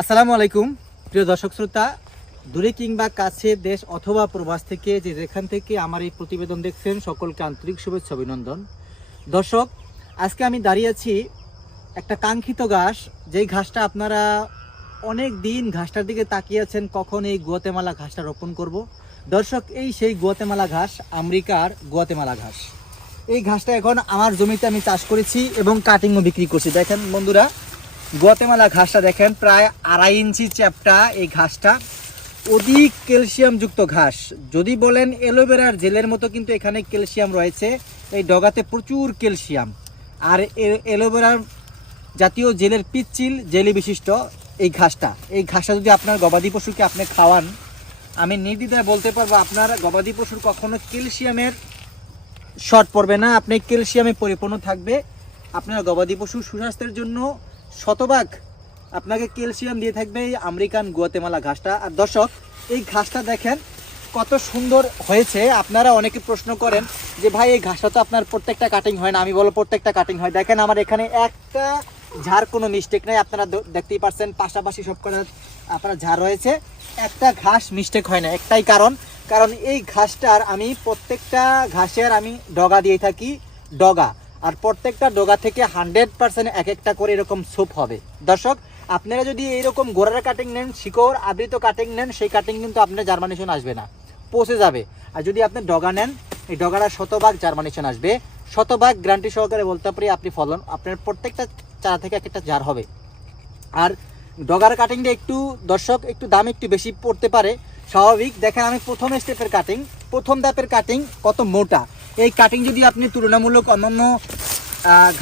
আসসালামু আলাইকুম। প্রিয় দর্শক শ্রোতা, দূরে কিংবা কাছে দেশ অথবা প্রবাস থেকে যে যেখান থেকে আমার এই প্রতিবেদন দেখছেন, সকলকে আন্তরিক শুভেচ্ছা, অভিনন্দন। দর্শক, আজকে আমি দাঁড়িয়ে আছি একটা কাঙ্ক্ষিত ঘাস, যেই ঘাসটা আপনারা অনেক দিন ঘাসটার দিকে তাকিয়ে আছেন, কখন এই গুয়াতেমালা ঘাসটা রোপণ করব। দর্শক, এই সেই গুয়াতেমালা ঘাস, আমেরিকার গুয়াতেমালা ঘাস। এই ঘাসটা এখন আমার জমিতে আমি চাষ করেছি এবং কাটিংও বিক্রি করছি। দেখেন বন্ধুরা গুয়াতেমালা ঘাসটা দেখেন, প্রায় আড়াই ইঞ্চি চ্যাপটা এই ঘাসটা। অধিক ক্যালসিয়াম যুক্ত ঘাস। যদি বলেন অ্যালোভেরার জেলের মতো কিন্তু এখানে ক্যালসিয়াম রয়েছে। এই ডগাতে প্রচুর ক্যালসিয়াম। আর অ্যালোভেরার জাতীয় জেলের পিচ্ছিল জেলি বিশিষ্ট এই ঘাসটা। এই ঘাসটা যদি আপনার গবাদি পশুকে আপনি খাওয়ান, আমি নির্দ্বিধায় বলতে পারব আপনার গবাদি পশুর কখনো ক্যালসিয়ামের শর্ট পড়বে না। আপনি ক্যালসিয়ামে পরিপূর্ণ থাকবে। আপনার গবাদি পশু সুস্বাস্থ্যের জন্য শতভাগ আপনাকে ক্যালসিয়াম দিয়ে থাকবে এই আমেরিকান গুয়াতেমালা ঘাসটা। আর দর্শক, এই ঘাসটা দেখেন কত সুন্দর হয়েছে। আপনারা অনেকে প্রশ্ন করেন যে, ভাই, এই ঘাসটা তো আপনার প্রত্যেকটা কাটিং হয় না? আমি বলো প্রত্যেকটা কাটিং হয়। দেখেন, আমার এখানে একটা ঝাড় কোনো মিস্টেক নাই। আপনারা দেখতেই পারছেন, পাশাপাশি সব কটা আপনার ঝাড় রয়েছে। একটা ঘাস মিস্টেক হয় না। একটাই কারণ কারণ এই ঘাসটার আমি প্রত্যেকটা ঘাসের আমি ডগা দিয়ে থাকি, ডগা। আর প্রত্যেকটা ডগা থেকে হান্ড্রেড পার্সেন্ট এক একটা করে এরকম সোপ হবে। দর্শক, আপনারা যদি এইরকম গোড়ার কাটিং নেন, শিকড় আবৃত কাটিং নেন, সেই কাটিং কিন্তু আপনার জার্মানেশন আসবে না। পচে যাবে। আর যদি আপনি ডগা নেন, এই ডগাটা শতভাগ জার্মানেশন আসবে। শতভাগ গ্যারান্টি সহকারে বলতে পারি আপনি ফলন, আপনার প্রত্যেকটা চারা থেকে এক একটা জার হবে। আর ডগার কাটিংটা একটু, দর্শক, একটু দাম একটু বেশি পড়তে পারে। স্বাভাবিক। দেখেন আমি প্রথম স্টেপের কাটিং প্রথম ধাপের কাটিং কত মোটা? এই কাটিং যদি আপনি তুলনামূলক অন্যান্য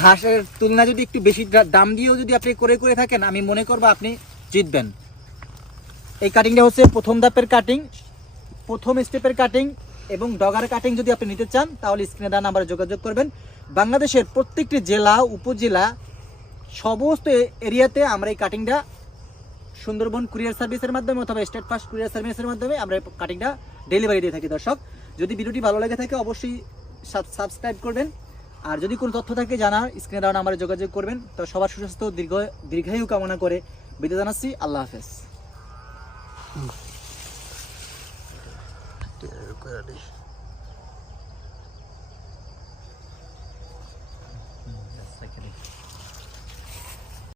ঘাসের তুলনায় যদি একটু বেশি দাম দিয়েও যদি আপনি করে করে থাকেন, আমি মনে করব আপনি জিতবেন। এই কাটিংটা হচ্ছে প্রথম ধাপের কাটিং প্রথম স্টেপের কাটিং এবং ডগার কাটিং যদি আপনি নিতে চান, তাহলে স্ক্রিনে দেওয়া নাম্বারে যোগাযোগ করবেন। বাংলাদেশের প্রত্যেকটি জেলা, উপজেলা, সমস্ত এরিয়াতে আমরা এই কাটিংটা সুন্দরবন কুরিয়ার সার্ভিসের মাধ্যমে অথবা স্টেট ফার্স্ট কুরিয়ার সার্ভিসের মাধ্যমে আমরা এই কাটিংটা ডেলিভারি দিয়ে থাকি, দর্শক। যদি ভিডিওটি ভালো লেগে থাকে, অবশ্যই সাবস্ক্রাইব করবেন আর যদি কোনো তথ্য থাকে জানার স্ক্রিনে দেওয়া নাম্বারে যোগাযোগ করবেন তো সবার সুস্বাস্থ্য দীর্ঘ দীর্ঘায়ু কামনা করে বিদায় জানাচ্ছি আল্লাহ হাফেজ